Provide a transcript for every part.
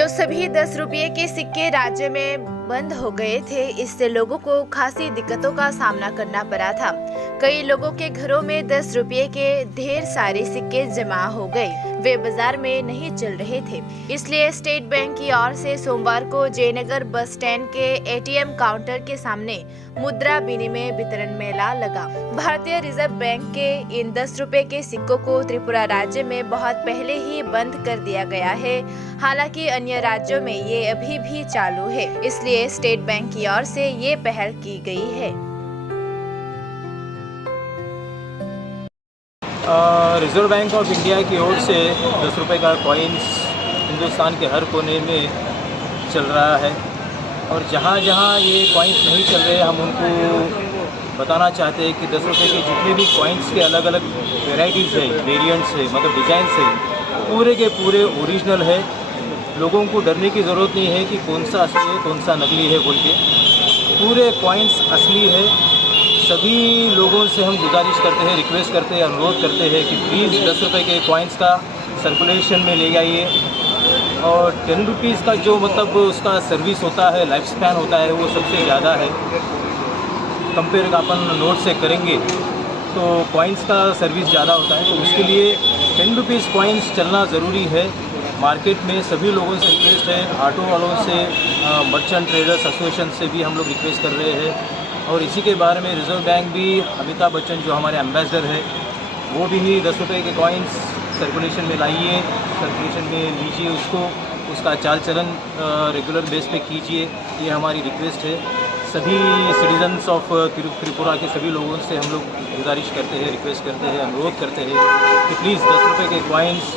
जो सभी 10 रुपये के सिक्के राज्य में बंद हो गए थे, इससे लोगों को खासी दिक्कतों का सामना करना पड़ा था। कई लोगों के घरों में 10 रुपये के ढेर सारे सिक्के जमा हो गए। वे बाजार में नहीं चल रहे थे, इसलिए स्टेट बैंक की ओर से सोमवार को जयनगर बस स्टैंड के एटीएम काउंटर के सामने मुद्रा विनिमय वितरण मेला लगा। भारतीय रिजर्व बैंक के इन 10 रुपये के सिक्कों को त्रिपुरा राज्य में बहुत पहले ही बंद कर दिया गया है। हालांकि अन्य राज्यों में ये अभी भी चालू है, इसलिए स्टेट बैंक की ओर से ये पहल की गई है। रिजर्व बैंक ऑफ इंडिया की ओर से 10 रुपये का कॉइन्स हिंदुस्तान के हर कोने में चल रहा है और जहाँ जहाँ ये कॉइन्स नहीं चल रहे, हम उनको बताना चाहते हैं कि 10 रुपये के जितने भी कॉइन्स के अलग अलग वेराइटीज़ है, वेरिएंट्स है, मतलब डिज़ाइंस है, पूरे के पूरे ओरिजिनल है। लोगों को डरने की ज़रूरत नहीं है कि कौन सा असली है कौन सा नकली है बोल के। पूरे कॉइन्स असली है। सभी लोगों से हम गुजारिश करते हैं, रिक्वेस्ट करते हैं, अनुरोध करते हैं कि प्लीज़ 10 रुपये के कॉइन्स का सर्कुलेशन में ले आइए। और 10 रुपीज़ का जो मतलब उसका सर्विस होता है, लाइफ स्पैन होता है, वो सबसे ज़्यादा है। कंपेयर अपन नोट से करेंगे तो कॉइन्स का सर्विस ज़्यादा होता है, तो उसके लिए 10 रुपीज़ कॉइन्स चलना ज़रूरी है। मार्केट में सभी लोगों से रिक्वेस्ट है, ऑटो वालों से, मर्चेंट ट्रेडर्स एसोसिएशन से भी हम लोग रिक्वेस्ट कर रहे हैं। और इसी के बारे में रिजर्व बैंक भी, अमिताभ बच्चन जो हमारे एम्बेसडर है, वो भी 10 रुपये के कॉइन्स सर्कुलेशन में लाइए, सर्कुलेशन में लीजिए उसको, उसका चाल चलन रेगुलर बेस पे कीजिए। ये हमारी रिक्वेस्ट है। सभी सिटीजन्स ऑफ त्रिपुरा के सभी लोगों से हम लोग गुजारिश करते हैं, रिक्वेस्ट करते हैं, अनुरोध करते हैं कि प्लीज़ 10 रुपये के कॉइन्स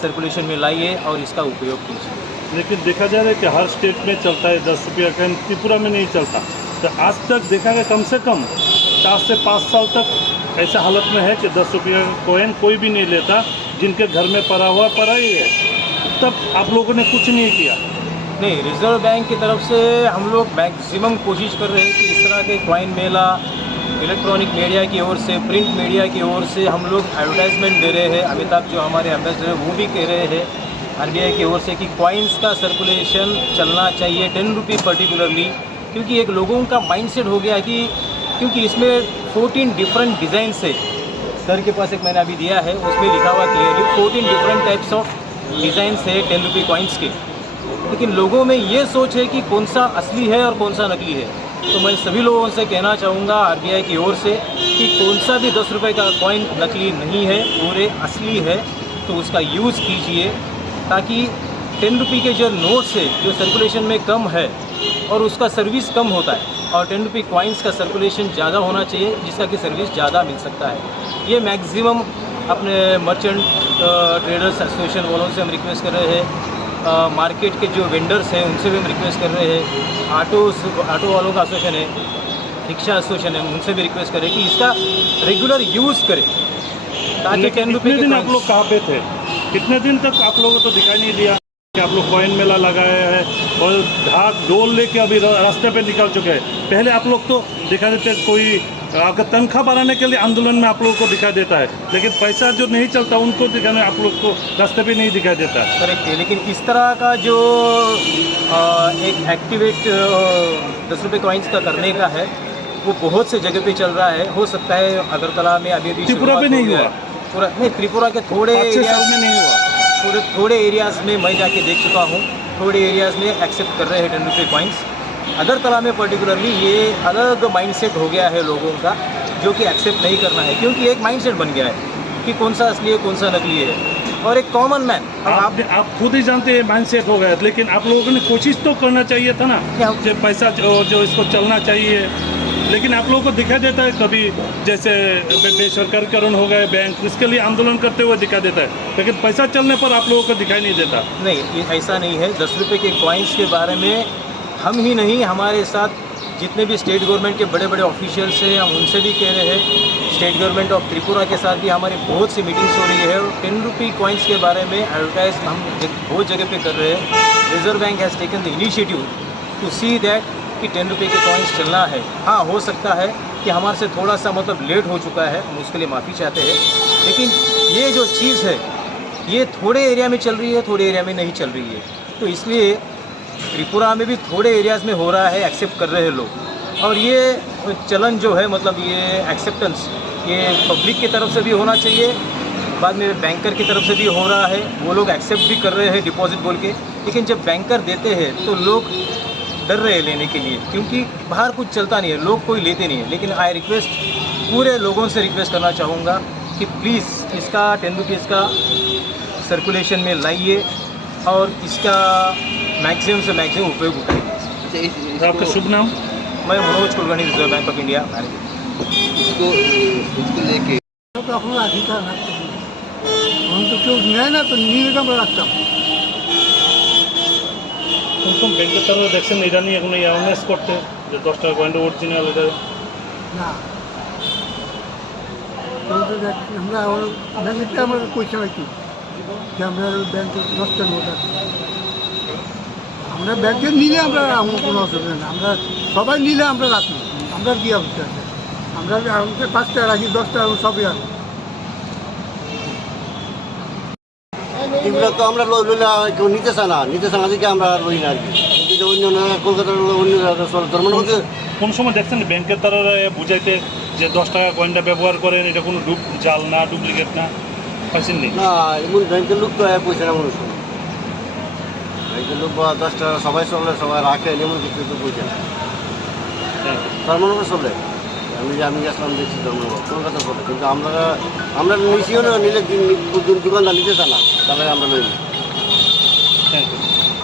सर्कुलेशन में लाइए और इसका उपयोग कीजिए। लेकिन देखा जा रहा है कि हर स्टेट में चलता है 10 रुपया का, त्रिपुरा में नहीं चलता। तो आज तक देखा गया कम से कम 4 से 5 साल तक ऐसा हालत में है कि 10 रुपया का कॉइन कोई भी नहीं लेता। जिनके घर में पड़ा ही है, तब आप लोगों ने कुछ नहीं किया। नहीं, रिजर्व बैंक की तरफ से हम लोग मैक्सिमम कोशिश कर रहे हैं कि इस तरह के कॉइन मेला, इलेक्ट्रॉनिक मीडिया की ओर से, प्रिंट मीडिया की ओर से हम लोग एडवर्टाइजमेंट दे रहे हैं। अमिताभ जो हमारे एम्बेसडर है वो भी कह रहे हैं आरबीआई की ओर से कि कॉइन्स का सर्कुलेशन चलना चाहिए, 10 रुपये पर्टिकुलरली। क्योंकि एक लोगों का माइंडसेट हो गया कि क्योंकि इसमें 14 डिफरेंट डिज़ाइन है। सर के पास एक मैंने अभी दिया है, उसमें लिखा हुआ clearly 14 different types of design है 10 रुपये कॉइन्स के। लेकिन लोगों में ये सोच है कि कौन सा असली है और कौन सा नकली है। तो मैं सभी लोगों से कहना चाहूँगा आरबीआई की ओर से कि कौन सा भी 10 रुपये का कॉइन नकली नहीं है, पूरे असली है, तो उसका यूज़ कीजिए ताकि 10 रुपये के जो नोट्स है जो सर्कुलेशन में कम है और उसका सर्विस कम होता है, और 10 रुपये कॉइन्स का सर्कुलेशन ज़्यादा होना चाहिए जिसका कि सर्विस ज़्यादा मिल सकता है। ये मैक्सिमम अपने मर्चेंट ट्रेडर्स एसोसिएशन वालों से हम रिक्वेस्ट कर रहे हैं। मार्केट के जो वेंडर्स हैं उनसे भी हम रिक्वेस्ट कर रहे हैं। ऑटो वालों का एसोसिएशन है, रिक्शा एसोसिएशन है, उनसे भी रिक्वेस्ट करें कि इसका रेगुलर यूज़ करें ताकि 10 रुपये के। आप लोग कहाँ पे थे? कितने दिन तक आप लोगों को तो दिखाई नहीं दिया कि आप लोग कॉइन मेला लगाया है और हाथ डोल लेके अभी रास्ते पे निकल चुके हैं। पहले आप लोग तो दिखा देते, कोई आपका तनख्वाह बढ़ाने के लिए आंदोलन में आप लोगों को दिखाई देता है, लेकिन पैसा जो नहीं चलता उनको दिखाने आप लोग को रास्ते पे नहीं दिखाई देता। करेक्ट है, लेकिन इस तरह का जो एक एक्टिवेट 10 रुपये कॉइन्स का करने का है वो बहुत से जगह पे चल रहा है। हो सकता है अगरतला में अभी त्रिपुरा पे नहीं हुआ, पूरा नहीं, त्रिपुरा के थोड़े एरियाज में नहीं हुआ। थोड़े एरियाज़ में मैं जाके देख चुका हूँ, थोड़े एरियाज़ में एक्सेप्ट कर रहे हैं 10 रुपये कॉइन्स। अगरतला में पर्टिकुलरली ये अलग माइंडसेट हो गया है लोगों का, जो कि एक्सेप्ट नहीं करना है, क्योंकि एक माइंडसेट बन गया है कि कौन सा असली है कौन सा नकली है। और एक कॉमन मैन, आप खुद ही जानते हैं माइंडसेट हो गया, लेकिन आप लोगों ने कोशिश तो करना चाहिए था ना, जो पैसा जो इसको चलना चाहिए। लेकिन आप लोगों को दिखाई देता है कभी, जैसे बेसरकारीकरण हो गए बैंक, इसके लिए आंदोलन करते हुए दिखाई देता है, लेकिन पैसा चलने पर आप लोगों को दिखाई नहीं देता। नहीं, ये ऐसा नहीं है। 10 रुपये के कॉइन्स के बारे में हम ही नहीं, हमारे साथ जितने भी स्टेट गवर्नमेंट के बड़े बड़े ऑफिशियल्स हैं, हम उनसे भी कह रहे हैं। स्टेट गवर्नमेंट ऑफ त्रिपुरा के साथ भी हमारी बहुत सी मीटिंग्स हो रही है और 10 रुपये कॉइन्स के बारे में एडवर्टाइज हम बहुत जगह पे कर रहे हैं। Reserve Bank has taken the initiative to see that कि 10 रुपये के कॉइन्स चलना है। हाँ, हो सकता है कि हमारे से थोड़ा सा मतलब लेट हो चुका है, हम उसके लिए माफ़ी चाहते हैं। लेकिन ये जो चीज़ है ये थोड़े एरिया में चल रही है, थोड़े एरिया में नहीं चल रही है। तो इसलिए त्रिपुरा में भी थोड़े एरियाज़ में हो रहा है, एक्सेप्ट कर रहे हैं लोग। और ये चलन जो है मतलब ये एक्सेप्टेंस ये पब्लिक की तरफ से भी होना चाहिए, बाद में बैंकर की तरफ से भी हो रहा है, वो लोग एक्सेप्ट भी कर रहे हैं डिपॉजिट बोल के। लेकिन जब बैंकर देते हैं तो लोग डर रहे हैं लेने के लिए, क्योंकि बाहर कुछ चलता नहीं है, लोग कोई लेते नहीं है। लेकिन आई रिक्वेस्ट, पूरे लोगों से रिक्वेस्ट करना चाहूँगा कि प्लीज़ इसका 10 रुपीज़ का सर्कुलेशन में लाइए और इसका मैक्सिमम से मैक्सिमम उपयोग उठाइए। तो आपका शुभ नाम? मैं Manoj Kulkarni, reserve bank of India manager. इसको लेके তো এখন अधिकार রাখতাম এখন তো কেউ নেয় না, তো নিয়ে আমরা রাখতাম। কোন কোন ব্যাংকের তরফে দেখছেন এটা নিয়ে এখন অ্যাওয়ারনেস করতে যে 10 টাকা কয়েনটা অরিজিনাল এটা? না তো তো দেখছি আমরা ব্যাংকে আমরা পয়সা রাখি যে আমরা ব্যাংকে 10 টাকা নোট রাখি। আমরা ব্যাংকে নিলে আমরা আমার কোনো অসুবিধা নেই, আমরা সবাই নিলে আমরা রাখি, আমরা কি অবস্থা আছে, আমরা 5 টাকা রাখি, 10 টাকা সবই রাখি। এগুলো তো আমরা লইলে কেউ নিতে চায় না দেখে আমরা লই না আর কি। কিন্তু অন্য কলকাতার অন্য ধর্মের মধ্যে কোন সময় দেখছেন ব্যাংকের তরফে বুঝাইতে যে 10 টাকা কয়েনটা ব্যবহার করেন, এটা কোনো জাল না, ডুপ্লিকেট না, পাইছেন নি? না, এমন ব্যাংকের লোক তো পয়সা না মানুষ, ব্যাংকের লোক 10 টাকা সবাই চলে, সবাই রাখে, এমন কিছু তো পয়সা না ধর্মের চলে। আমি গেছিলাম দেখছি ধর্মের কলকাতা চলে, কিন্তু আমরা নিচিও না, নিলে দোকানদার নিতে চায় না, তাহলে আমরা লই না। Thank you.